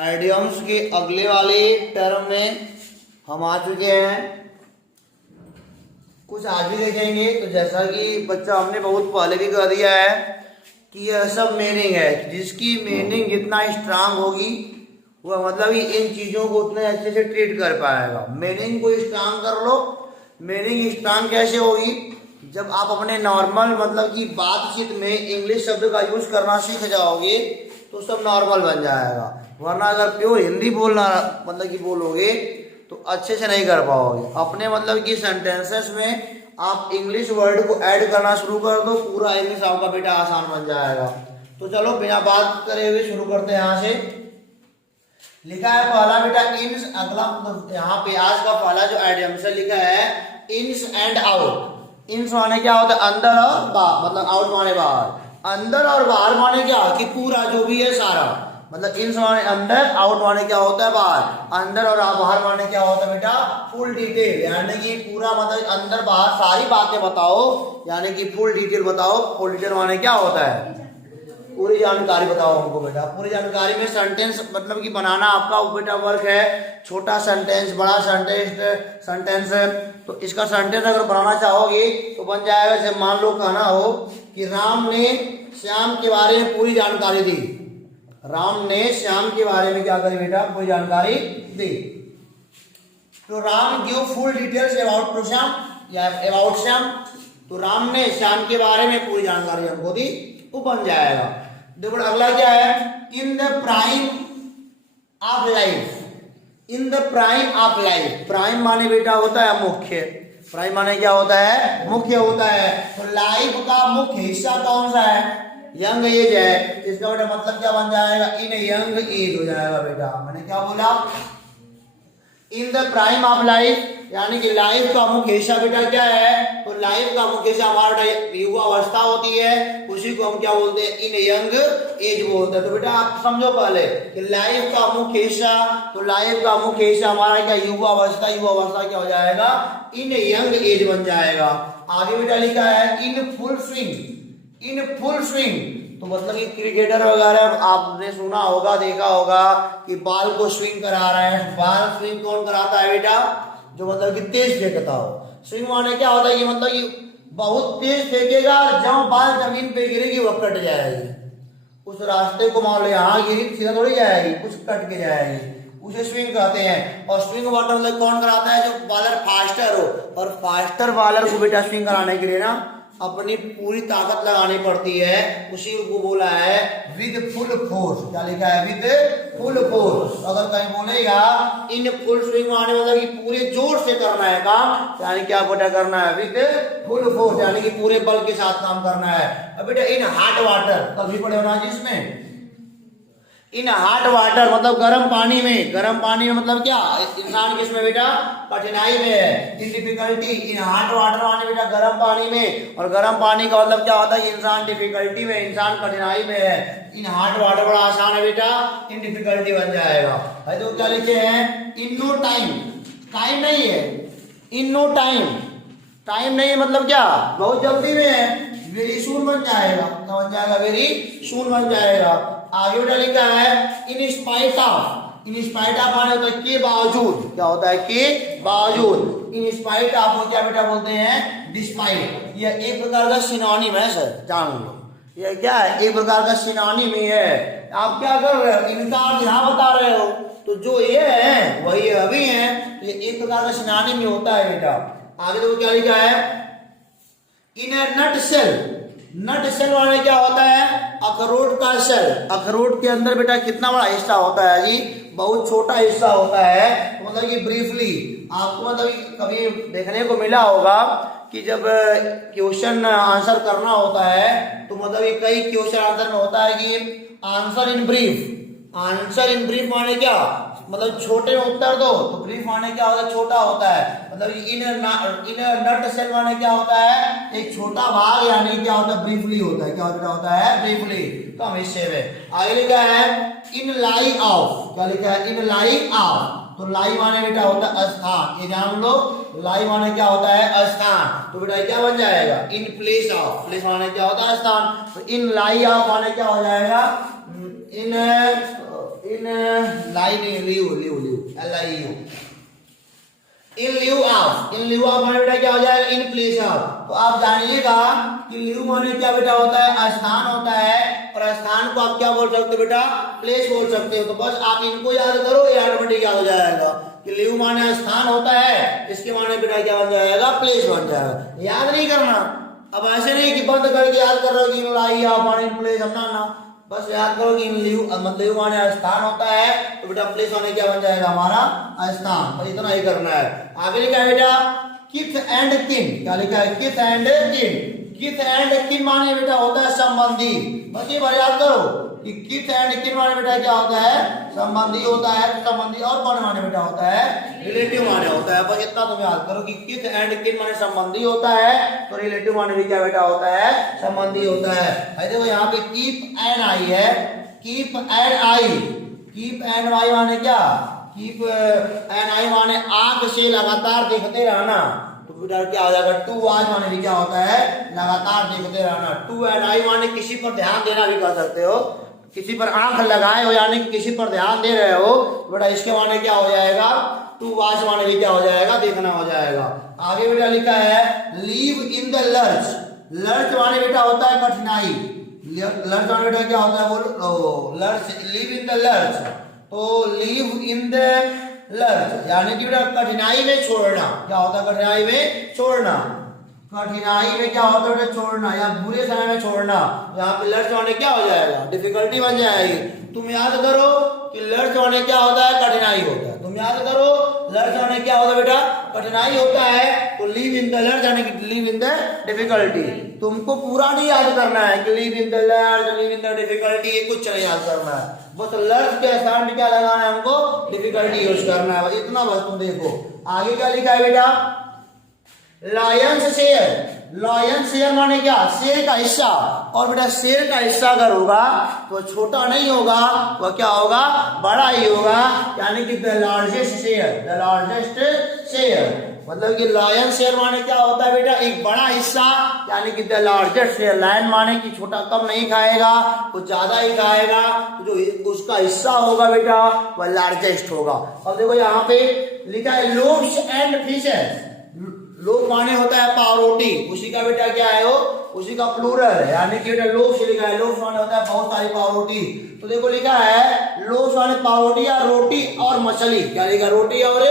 Idioms के अगले वाले टर्म में हम आ चुके हैं। कुछ आज भी देखेंगे। तो जैसा कि बच्चा हमने बहुत पहले भी कर दिया है कि यह सब मीनिंग है, जिसकी मीनिंग जितना स्ट्रांग होगी वह मतलब ही इन चीज़ों को उतने अच्छे से ट्रीट कर पाएगा। मीनिंग को स्ट्रांग कर लो। मीनिंग स्ट्रांग कैसे होगी? जब आप अपने नॉर्मल मतलब कि बातचीत में इंग्लिश शब्द का यूज करना सीख जाओगे तो सब नॉर्मल बन जाएगा। वरना अगर प्योर हिंदी बोलना मतलब कि बोलोगे तो अच्छे से नहीं कर पाओगे। अपने मतलब कि सेंटेंसेस में आप इंग्लिश वर्ड को ऐड करना शुरू कर दो, पूरा इंग्लिश आपका बेटा आसान बन जाएगा। तो चलो बिना बात करे हुए शुरू करते हैं। यहाँ से लिखा है पहला बेटा इंस, अगला यहाँ पे आज का पहला जो आइडियम से लिखा है इंस एंड आउट। इंस माने क्या होता है? अंदर और बाहर, मतलब आउट माने बाहर। अंदर और बाहर माने क्या कि पूरा जो भी है सारा, मतलब इंस माने अंदर, आउट माने क्या होता है? बाहर। अंदर और बाहर माने क्या होता है बेटा? फुल डिटेल, यानी कि पूरा मतलब अंदर बाहर सारी बातें बताओ, यानी कि फुल डिटेल बताओ। फुल डिटेल माने क्या होता है? पूरी जानकारी बताओ हमको बेटा। पूरी जानकारी में सेंटेंस मतलब कि बनाना आपका बेटा वर्क है। छोटा सेंटेंस, बड़ा सेंटेंस है। तो इसका सेंटेंस अगर बनाना चाहोगे तो बन जाएगा। जैसे मान लो कहना हो कि राम ने श्याम के बारे में पूरी जानकारी दी। राम ने श्याम के बारे में क्या करी बेटा? पूरी जानकारी दी। तो Ram give full details about Shyam या अबाउट श्याम। तो राम ने श्याम के बारे में पूरी जानकारी हमको दी, वो बन जाएगा। देखो अगला क्या है? In the prime of life. In the prime of life. Prime माने बेटा होता है मुख्य। प्राइम माने क्या होता है? मुख्य होता है। तो लाइफ का मुख्य हिस्सा कौन सा है? यंग एज है। इसका बेटा मतलब क्या बन जाएगा? इन यंग एज हो जाएगा बेटा। मैंने क्या बोला? In the prime of life, यानी कि लाइफ का मुख्य हिस्सा बेटा क्या है? तो लाइफ का मुख्य हिस्सा हमारा युवा अवस्था होती है, उसी को हम क्या बोलते हैं? इन यंग एज बोलते हैं। तो बेटा आप समझो पहले कि लाइफ का मुख्य हिस्सा, तो लाइफ का मुख्य हिस्सा हमारा क्या? युवा अवस्था। युवा अवस्था क्या हो जाएगा? इन यंग एज बन जाएगा। आगे बेटा लिखा है in full swing. In full swing तो मतलब कि क्रिकेटर वगैरह आपने सुना होगा, देखा होगा कि बाल को स्विंग करा रहा है। बाल स्विंग कौन कराता है बेटा? जो मतलब कि तेज फेंकता हो। स्विंग माने क्या होता है कि मतलब कि बहुत तेज फेंकेगा, जब बाल जमीन पे गिरेगी वह कट जाएगी। उस रास्ते को मान लो यहाँ गिरी, सीधा थोड़ी जाएगी, कुछ कट के जाएगी, उसे स्विंग कहते हैं। और स्विंग वाटर मतलब कौन कराता है? जो बॉलर फास्टर हो। और फास्टर बॉलर को बेटा स्विंग कराने के लिए ना अपनी पूरी ताकत लगानी पड़ती है। उसी को बोला है विद फुल फोर्स। क्या लिखा है? With full force. अगर कहीं बोलेगा इन फुल स्विंग माने मतलब कि पूरे जोर से करना है काम, यानी क्या बेटा करना है? विद फुल फोर्स, यानी कि पूरे बल के साथ काम करना है। अब बेटा इन हॉट वाटर, कल भी पढ़े होना जिसमें इन हॉट वाटर मतलब गर्म पानी में। गर्म पानी में मतलब क्या? इंसान किसमें बेटा? कठिनाई में है। In difficulty, in hot water माने बेटा गर्म पानी में। और गर्म पानी का मतलब क्या होता है? इंसान डिफिकल्टी में, इंसान कठिनाई में है। इन हॉट वाटर बड़ा आसान है बेटा, इन डिफिकल्टी बन जाएगा। तो क्या लिखे हैं? In no time. टाइम नहीं है, इन नो टाइम। टाइम नहीं मतलब क्या? बहुत जल्दी में है। वेरी सून बन जाएगा। क्या बन जाएगा? वेरी सून बन जाएगा। आगे बेटा लिखा है in spite of. In spite of माने होता है के बावजूद। क्या होता है? के बावजूद। इन स्पाइट ऑफ को क्या बेटा बोलते हैं? डिस्पाइट। यह एक प्रकार का सिनोनिम है सर, जान लो। यह क्या है? एक प्रकार का सिनोनिम ही है। आप क्या कर रहे हो? इनका अर्थ यहाँ बता रहे हो, तो जो ये है वही अभी है। ये एक प्रकार का सिनोनिम ही होता है बेटा। आगे देखो क्या लिखा है? इन ए नट सेल। नट सेल वाले क्या होता है? अखरोट का सेल। अखरोट के अंदर बेटा कितना बड़ा हिस्सा होता है जी? बहुत छोटा हिस्सा होता है। तो मतलब कि ब्रीफली आपको मतलब कभी देखने को मिला होगा कि जब क्वेश्चन आंसर करना होता है तो मतलब कई क्वेश्चन आंसर में होता है कि answer in brief. Answer in brief माने क्या? मतलब छोटे में उत्तर दो। तो ब्रीफ माने क्या होता है? छोटा होता है। मतलब इन नट सेल माने क्या होता है? एक छोटा भाग, यानी क्या होता है? ब्रीफली होता है। क्या होता है? ब्रीफली। तो हम हिस्से में आगे लिखा है इन लाई ऑफ। क्या लिखा है? इन लाई ऑफ। तो लाई माने बेटा होता है स्थान। ये जान लो, लाई माने क्या होता है? स्थान। तो बेटा क्या बन जाएगा? In place of. प्लेस माने क्या होता है? स्थान। तो इन लाई ऑफ माने क्या हो जाएगा? इन लाई नहीं, live live live LIU। In live of, in live of माने बेटा क्या हो जाएगा, इन प्लेस ऑफ। तो आप जानिएगा कि लिव माने क्या बेटा होता है, स्थान होता है, और स्थान को आप क्या बोल सकते हो बेटा, प्लेस बोल सकते हो। तो बस आप इनको याद करो, ये ऑटोमेटिक याद हो जाएगा कि लिव माने स्थान होता है, इसके माने बेटा क्या बन जाएगा, प्लेस बन जाएगा। याद नहीं करना, अब ऐसे नहीं कि बंद करके याद कर रहे हो कि इन लाई ऑफ माने इन प्लेस, ना, बस याद करो कि इन लिव मतलब माने स्थान होता है, तो बेटा प्लेस माने क्या बन जाएगा हमारा स्थान। बस इतना ही करना है। आगे लिखा है बेटा किथ एंड किन, क्या लिखा है, किथ एंड किन। किथ एंड किन माने बेटा होता है संबंधी। बस ये बार याद करो कि किथ एंड किन माने बेटा क्या होता है, संबंधी होता है। संबंधी और कौन माने बेटा होता है, रिलेटिव माने होता है। बस इतना तुम याद करो कि किथ एंड किन माने संबंधी होता है, तो रिलेटिव माने भी क्या बेटा होता है, संबंधी होता है। देखो यहाँ पे कीप एंड आई है, keep and I, keep and I माने क्या, कीप एंड आई माने आंख से लगातार देखते रहना। तो बेटा क्या हो जाएगा, टू वॉच माने भी क्या होता है, लगातार देखते रहना। टू एंड आई माने किसी पर ध्यान देना भी कह सकते हो, किसी पर आंख लगाए हो यानी कि किसी पर ध्यान दे रहे हो, बेटा इसके माने क्या हो जाएगा, टू वॉच माने भी क्या हो जाएगा, देखना हो जाएगा। आगे बेटा लिखा है leave in the lurch. Lurch माने बेटा होता है कठिनाई। लर्च माने बेटा क्या होता है, वो lurch, leave in the lurch. तो लीव इन द लर्च यानी कि बेटा कठिनाई में छोड़ना। क्या होता है, कठिनाई में छोड़ना। कठिनाई में क्या होता है बेटा, छोड़ना या बुरे समय में छोड़ना। यहाँ पे लर्च माने क्या हो जाएगा, डिफिकल्टी बन जाएगी। तुम याद करो कि लर्च माने क्या होता है, कठिनाई होता है। तुम याद करो लर्च माने क्या होता है बेटा, कठिनाई होता है। तो लीव इन द लर्च यानी कि लीव इन द डिफिकल्टी। तुमको पूरा नहीं याद करना है कि leave in the lurch, leave in the difficulty, ये कुछ नहीं याद करना है। बस लर्च के स्थान पे क्या लगाना है, हमको डिफिकल्टी यूज करना है। इतना बस तुम देखो। आगे क्या लिखा है बेटा, लायंस शेयर। लायन शेयर माने क्या, शेर का हिस्सा। और बेटा शेर का हिस्सा अगर होगा तो छोटा नहीं होगा, वह क्या होगा, बड़ा ही होगा। यानी कि the largest share, the largest share. मतलब कि लायन शेयर माने क्या होता है बेटा, एक बड़ा हिस्सा, यानी कि द लार्जेस्ट शेयर। लायन माने कि छोटा कम नहीं खाएगा, कुछ ज्यादा ही खाएगा। जो उसका हिस्सा होगा बेटा वह लार्जेस्ट होगा। अब देखो यहाँ पे लिखा है लोव्स एंड फिशेस। लोग माने होता है पावरोटी, उसी का बेटा क्या है, वो उसी का प्लूरल है। यानी कि बेटा लोग से लिखा है, लोग माने होता है बहुत सारी पावरोटी। तो देखो लिखा है लोग माने पावरोटी या रोटी और मछली। क्या लिखा, रोटी और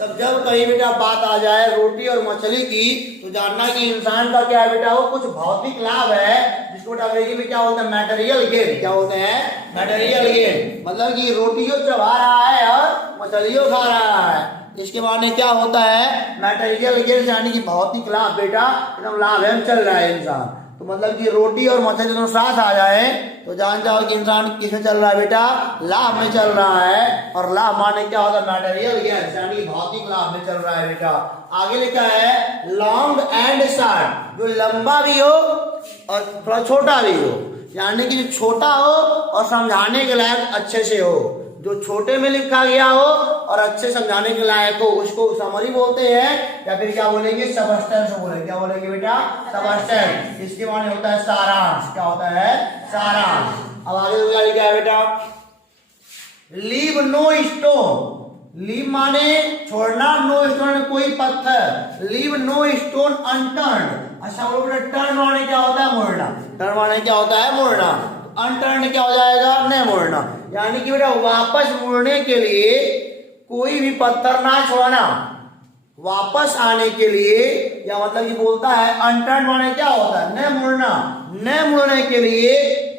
सब। जब कहीं बेटा बात आ जाए रोटी और मछली की, तो जानना कि इंसान का क्या है बेटा, वो कुछ भौतिक लाभ है, जिसको बेटा अंग्रेजी में क्या होता है, मैटेरियल गेन। क्या होते हैं, मैटेरियल गेन। मतलब कि रोटियों चबा रहा है और मछलियों खा रहा है, इसके माने क्या होता है, मैटेरियल गेन यानी कि भौतिक लाभ। बेटा एकदम लाभ है, चल रहा है इंसान। तो मतलब कि रोटी और मछली दोनों साथ आ जाए तो जान जाओ कि इंसान किसमें चल रहा है बेटा, लाभ में चल रहा है। और लाभ माने क्या होता है, मैटेरियल गेन यानी भौतिक लाभ में चल रहा है बेटा। आगे लिखा है लॉन्ग एंड शॉर्ट। जो लंबा भी हो और थोड़ा छोटा भी हो, यानी कि जो छोटा हो और समझाने के लायक अच्छे से हो। जो छोटे में लिखा गया हो और अच्छे समझाने के लायक हो, उसको समरी बोलते हैं, या फिर क्या बोलेंगे, सबस्टेंस बोलेंगे। क्या बोलेंगे बेटा, सबस्टेंस। इसके माने होता है सारांश। क्या होता है, सारांश। अब आगे क्या लिखा है बेटा, लीव नो स्टोन। लीव माने छोड़ना, नो स्टोन कोई पत्थर। Leave no stone unturned. अच्छा बोलो बेटा, टर्न माने क्या होता है, मोड़ना। टर्न माने क्या होता है, मोड़ना। अनटर्न क्या हो जाएगा, नहीं मोड़ना। यानी कि बेटा वापस मुड़ने के लिए कोई भी पत्थर ना छोड़ना। वापस आने के लिए, या मतलब कि बोलता है अनटर्न माने क्या होता है, न मुड़ना। न मुड़ने के लिए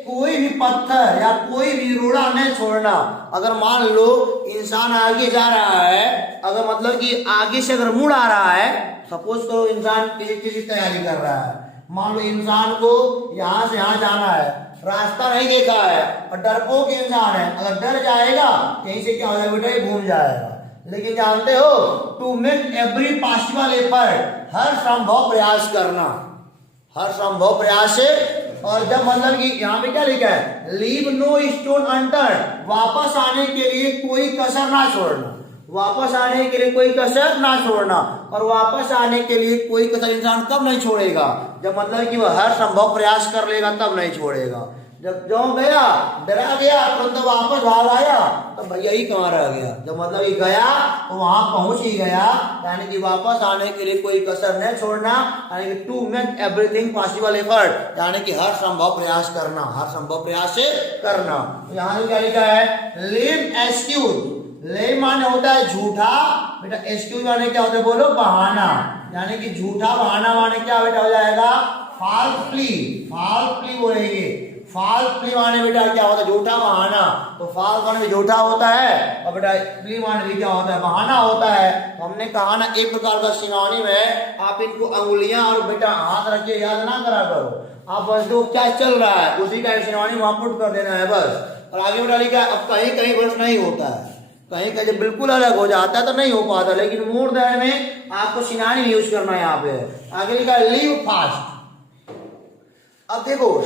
कोई भी पत्थर या कोई भी रोड़ा नहीं छोड़ना। अगर मान लो इंसान आगे जा रहा है, अगर मतलब कि आगे से अगर मुड़ आ रहा है, सपोज करो इंसान किसी चीज की तैयारी कर रहा है। मान लो इंसान को यहाँ से यहाँ जाना है, रास्ता नहीं देखा है और डरपोक इंसान है, अगर डर जाएगा यहीं से क्या हो जाएगा बेटा, घूम जाएगा। लेकिन जानते हो, to make every possible effort, हर संभव प्रयास करना, हर संभव प्रयास से। और जब मतलब कि यहाँ पे क्या लिखा है, लीव नो स्टोन अनटर्न, वापस आने के लिए कोई कसर ना छोड़ना। वापस आने के लिए कोई कसर ना छोड़ना। और वापस आने के लिए कोई कसर इंसान कब नहीं छोड़ेगा, जब मतलब कि वह हर संभव प्रयास कर लेगा, तब नहीं छोड़ेगा। जब जो गया डरा गया तुरंत वापस भाग आया तो भैया ही कहाँ रह गया। जब मतलब ये गया तो वहां पहुंच ही गया, यानी कि वापस आने के लिए कोई कसर नहीं छोड़ना, यानी कि to make everything possible effort, यानी कि हर संभव प्रयास करना, हर संभव प्रयास से करना। यहाँ से क्या लिखा है, लिव एक्सक्यूज। ले माने होता है झूठा बेटा, एक्सक्यूज माने क्या होता है बोलो, बहाना, यानी कि झूठा बहाना माने क्या बेटा हो जाएगा, फॉल्स प्ली। फॉल्स प्ली बोलेंगे, फॉल्स प्ली माने बेटा क्या होता है, झूठा बहाना। तो फॉल्स माने भी झूठा होता है और बेटा प्ली माने भी क्या होता है, बहाना होता है। तो हमने कहा ना एक प्रकार का सिनोनिम है, आप इनको अंगुलियां और बेटा हाथ रख के याद ना करा करो, आप बस जो क्या चल रहा है उसी का सिनोनिम वहां पुट कर देना है बस। और आगे बेटा लिखा है, अब कहीं कहीं वर्ष नहीं होता है, कहीं कहीं बिल्कुल अलग हो जाता है तो नहीं हो पाता, लेकिन मोर देन में आपको सिनोनिम यूज करना है यहाँ पे। आगे लिखा है लीव फास्ट। अब देखो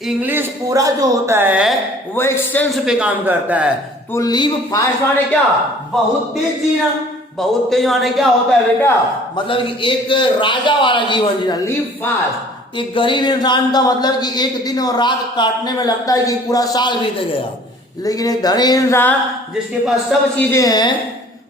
इंग्लिश पूरा जो होता है वो एक सेंस पे काम करता है। तो लीव फास्ट माने क्या, बहुत तेज जीना। बहुत तेज माने क्या होता है बेटा, मतलब कि एक राजा वाला जीवन जीना। लीव फास्ट, एक गरीब इंसान का मतलब कि एक दिन और रात काटने में लगता है कि पूरा साल बीत गया, लेकिन एक धनी इंसान जिसके पास सब चीजें हैं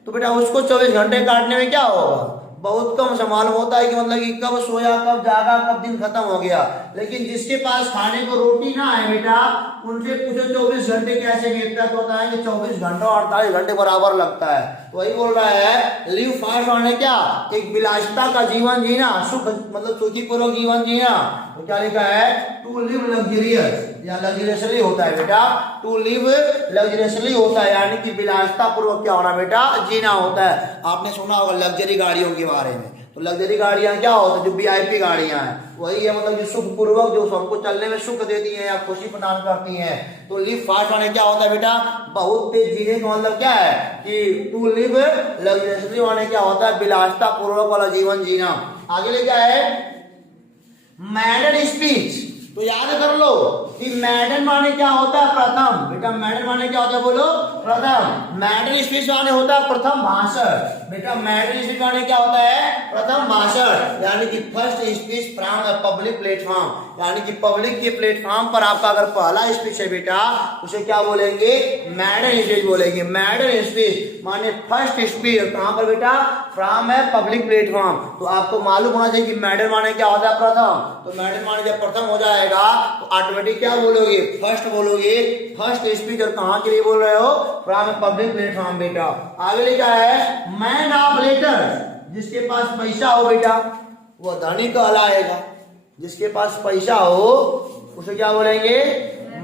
तो बेटा उसको 24 घंटे काटने में क्या होगा, बहुत कम से मालूम होता है कि मतलब कि कब सोया कब जागा कब दिन खत्म हो गया। लेकिन जिसके पास खाने को रोटी ना है बेटा, उनसे पूछो 24 घंटे कैसे बीतता है, तो होता है कि 24 घंटा और 48 घंटे बराबर लगता है। तो वही बोल रहा है लिव फास्ट माने क्या, एक विलासिता का जीवन जीना, सुख मतलब सुखीपूर्वक जीवन जीना। तो क्या लिखा है, टू लिव लग्जरियस, या लग्जरियसली होता है बेटा, टू लिव लग्जरियसली होता है, यानी कि विलासिता पूर्वक क्या होना बेटा, जीना होता है। आपने सुना होगा लग्जरी गाड़ियों के बारे में, तो लग्जरी गाड़ियां क्या होती है, जो वीआईपी गाड़ियां हैं वही है, मतलब जो सुख पूर्वक जो हमको चलने में सुख देती है या खुशी प्रदान करती हैं। तो लिव फास्ट माने क्या होता है बेटा, बहुत तेज जीने का मतलब क्या है कि टू लिव लग्जरियसली माने क्या होता है, विलासिता पूर्वक वाला जीवन जीना। आगे ले क्या है, मैडन स्पीच। तो याद कर लो कि मैडन माने क्या होता है, प्रथम बेटा। मैडन माने क्या होता है बोलो, प्रथम। मैडन स्पीच माने होता है प्रथम भाषण बेटा। मैडन स्पीच माने क्या होता है, प्रथम भाषण, यानी कि first speech from a public platform, यानी कि पब्लिक के प्लेटफॉर्म पर आपका अगर पहला स्पीच है बेटा उसे क्या बोलेंगे, मैडन स्पीच बोलेंगे। मैडन स्पीच माने फर्स्ट स्पीच, कहां पर बेटा, फ्रॉम ए पब्लिक प्लेटफॉर्म। तो आपको मालूम होना चाहिए कि मैडन माने क्या होता है, प्रथम। तो मैडन माने जब प्रथम हो जाएगा तो ऑटोमेटिक क्या बोलोगे, फर्स्ट बोलोगे, फर्स्ट स्पीच। और कहां के लिए बोल रहे हो, फ्रॉम पब्लिक प्लेटफॉर्म बेटा। आगे लिखा है मैन ऑफ लेटर, जिसके पास पैसा हो बेटा वो धनी कहलाएगा। जिसके पास पैसा हो उसे क्या बोलेंगे,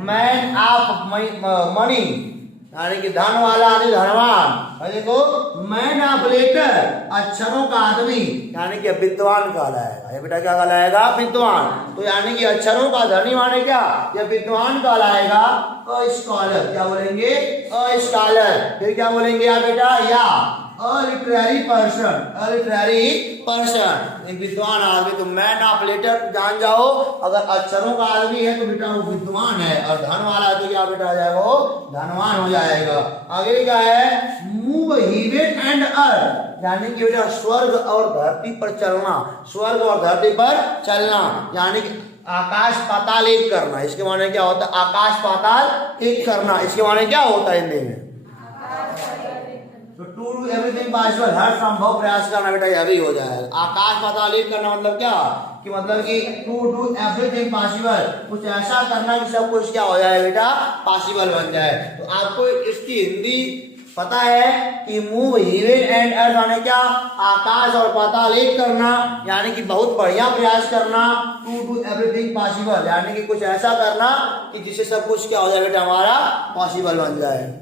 मैन ऑफ मनी, यानी कि धन वाला आदमी धनवान। देखो मैन ऑफ लेटर, अक्षरों का आदमी, यानी कि विद्वान कहलाएगा। ये बेटा क्या कहलाएगा, विद्वान। तो यानी कि अक्षरों का धनी माने क्या, ये विद्वान कहलाएगा। अ स्कॉलर क्या बोलेंगे, अ स्कॉलर। फिर क्या बोलेंगे या बेटा, या a literary person, a literary person, एक विद्वान आदमी। तो मैन ऑफ लेटर जान जाओ, अगर अक्षरों का आदमी है तो बेटा वो विद्वान है, और धन वाला है तो क्या बेटा आ जाएगा, वो धनवान हो जाएगा। आगे क्या है, मूव हेवन एंड अर्थ, यानी कि बेटा स्वर्ग और धरती पर चलना, स्वर्ग और धरती पर चलना, यानी कि आकाश पाताल एक करना। इसके माने क्या होता है, आकाश पाताल एक करना, इसके माने क्या होता है हिंदी में, तो टू डू एवरीथिंग पॉसिबल, हर संभव प्रयास करना बेटा यह भी हो जाएगा। आकाश पाताल एक करना मतलब क्या, कि मतलब कि टू डू एवरीथिंग पॉसिबल, कुछ ऐसा करना कि सब कुछ क्या हो जाए बेटा, पॉसिबल बन जाए। तो आपको इसकी हिंदी पता है कि मूव हेवन एंड अर्थ माने क्या, आकाश और पाताल एक करना, यानी कि बहुत बढ़िया प्रयास करना। टू डू एवरीथिंग पॉसिबल, यानी कि कुछ ऐसा करना कि जिससे सब कुछ क्या हो जाए बेटा हमारा पॉसिबल बन जाए।